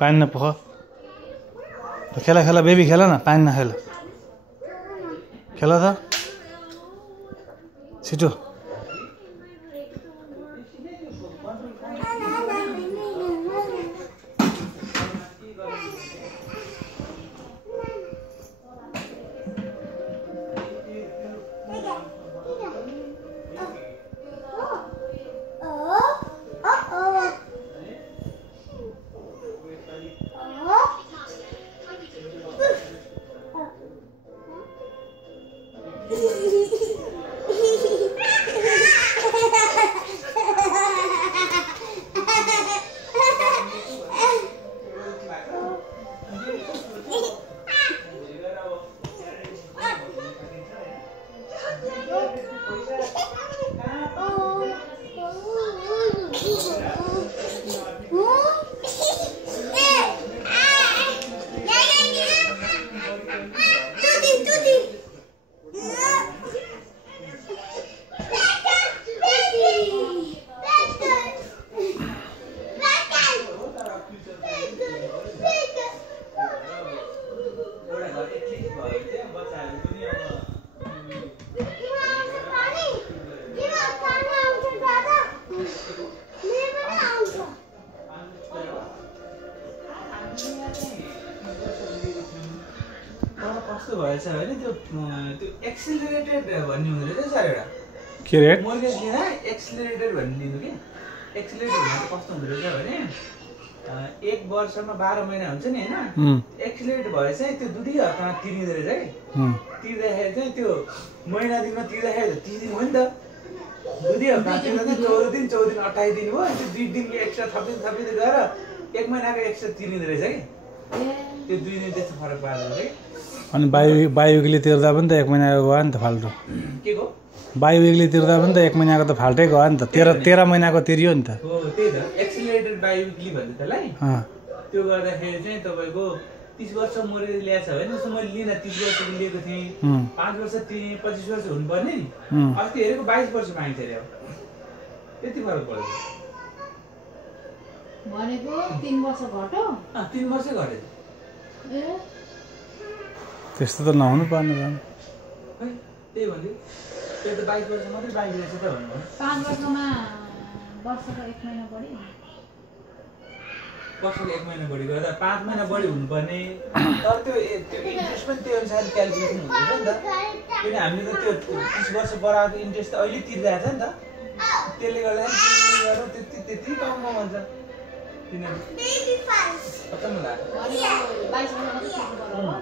पानी नपुख खेला खेला बेबी खेला न पानी नखेल खेला त छिटो एक्सिलरेटेड भन्ने हुँदो रहेछ सर एउटा के रे मैले लिँदा एक्सिलरेटेड भन्ने लिनु कि एक्सिलरेटेड भन्दा कस्तो हुँदो रहेछ भने 1 वर्षमा 12 महिना हुन्छ नि हैन एक्सिलरेट भए चाहिँ त्यो 2 हप्तामा तिरिँदो रहेछ है तिर्दाखेरि चाहिँ त्यो महिना दिनमा तिर्दाखेरि 30 दिन हो नि त 2 हप्ता तिर्दा चाहिँ 14 दिन 28 दिन भयो त्यो 2 दिनले एक्स्ट्रा थपिँदै गएर 1 महिनाको एक्स्ट्रा तिरिँदो रहेछ है त्यो 2 दिन त्यस्तो फरक पार्दैन है अनि बायोविकले तिर्दा पनि त 1 महिनाको गयो नि त फाल्टो के को बायोविकले तिर्दा पनि त 1 महिनाको त फाल्टै गयो नि त 13 महिनाको तिरियो नि त हो त्यही त एक्सिलरेटेड बायोविकली भन्छ त्यसलाई त्यो गर्दाखेरि चाहिँ तपाईको 30 वर्ष मोरेर ल्याछ हैन जस्तो मैले लिन 30 वर्षको लिएको थिएँ 5 वर्ष तिरे 25 वर्ष हुनुपर्ने नि अस्ति हेरेको 22 वर्ष माग्थे रे त्यति फरक पर्छ भनेको 3 वर्ष घट्यो 3 वर्ष घट्यो ए त्यस्तो त नहुनु पर्ने जान त्यही भन्दै त्यो त 22 वर्ष मात्रै बाँकी रहेछ त भन्नु 5 वर्षमा वर्षको 1 महिना बढी वर्षको 1 महिना बढी गर्दा 5 महिना बढी हुनुपर्ने तर त्यो इन्ट्रेस्ट पनि त्यो अनुसार क्याल्कुलेसन हुँदैन नि त किन हामीले त त्यो 30 वर्ष बढाएको इन्ट्रेस्ट त अहिले तिरिरहेछ नि त त्यसले गर्दा त्यति कम भन्छ किनभने खतम लाग्यो 22 वर्षमा